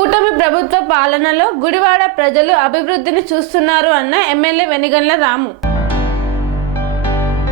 కూటమి ప్రభుత్వ పాలనలో గుడివాడ ప్రజలు అభివృద్ధిని చూస్తున్నారు అన్న ఎమ్మెల్యే వెనిగండ్ల రాము.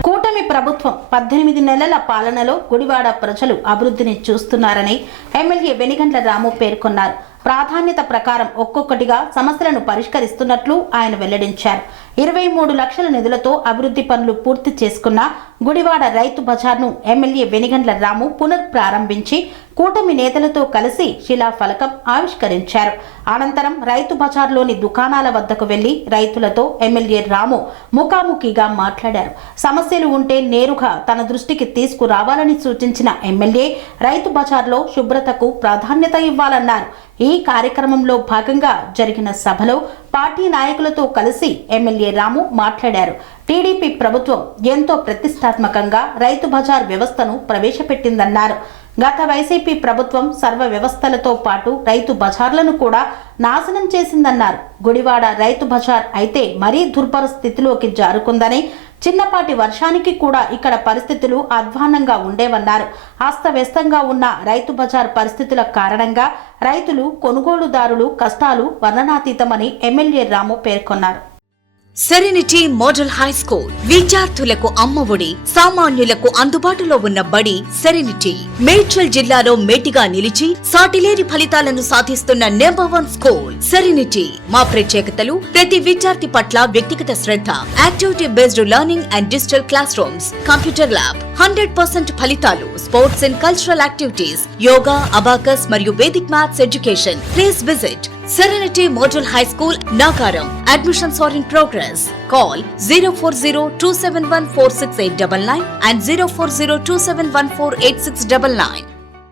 కూటమి ప్రభుత్వం 18 నెలల పాలనలో గుడివాడ ప్రజలు అభివృద్ధిని చూస్తున్నారని ఎమ్మెల్యే వెనిగండ్ల రాము పేర్కొన్నారు. ప్రాధాన్యత ప్రకారం ఒక్కొక్కటిగా సమస్యలను పరిష్కరిస్తున్నట్లు ఆయన వెల్లడించారు. 23 లక్షల నిధులతో అభివృద్ధి పనులు పూర్తి చేసుకున్న గుడివాడ రైతు బజార్ను ఎమ్మెల్యే వెనిగండ్ల రాము పునఃప్రారంభించి కూటమి నేతలతో కలిసి శిలాఫలకం ఆవిష్కరించారు. అనంతరం రైతు బజార్లోని దుకాణాల వద్దకు వెళ్లి రైతులతో ఎమ్మెల్యే రాము ముఖాముఖిగా మాట్లాడారు. సమస్యలు ఉంటే నేరుగా తన దృష్టికి తీసుకురావాలని సూచించిన ఎమ్మెల్యే రైతు బజార్లో శుభ్రతకు ప్రాధాన్యత ఇవ్వాలన్నారు. ఈ కార్యక్రమంలో భాగంగా జరిగిన సభలో పార్టీ నాయకులతో కలిసి ఎమ్మెల్యే రాము మాట్లాడారు. టీడీపీ ప్రభుత్వం ఎంతో ప్రతిష్టాత్మకంగా రైతు బజార్ వ్యవస్థను ప్రవేశపెట్టిందన్నారు. గత వైసీపీ ప్రభుత్వం సర్వ వ్యవస్థలతో పాటు రైతు బజార్లను కూడా నాశనం చేసిందన్నారు. గుడివాడ రైతు బజార్ అయితే మరీ దుర్భర స్థితిలోకి జారుకుందని, చిన్నపాటి వర్షానికి కూడా ఇక్కడ పరిస్థితులు అధ్వాన్నంగా ఉండేవన్నారు. అస్తవ్యస్తంగా ఉన్న రైతు బజార్ పరిస్థితుల కారణంగా రైతులు, కొనుగోలుదారులు కష్టాలు వర్ణనాతీతమని ఎమ్మెల్యే రాము పేర్కొన్నారు. సెరెనిటీ మోడల్ హై స్కూల్ విద్యార్థులకు అమ్మఒడి, సామాన్యులకు అందుబాటులో ఉన్న బడి సెరెనిటీ. మేడ్చల్ జిల్లాలో మేటిగా నిలిచి సాటిలేని ఫలితాలను సాధిస్తున్న #1 స్కూల్ సెరెనిటీ. మా ప్రత్యేకతలు ప్రతి విద్యార్థి పట్ల వ్యక్తిగత శ్రద్ధ, activity based learning and digital classrooms, computer lab, 100% ఫలితాలు, sports and cultural activities, yoga, abacus మరియు Vedic maths education. Please visit Serenity Model High School, Nagaram. Admissions are in progress. Call 040-271-46899 and 040-271-48699.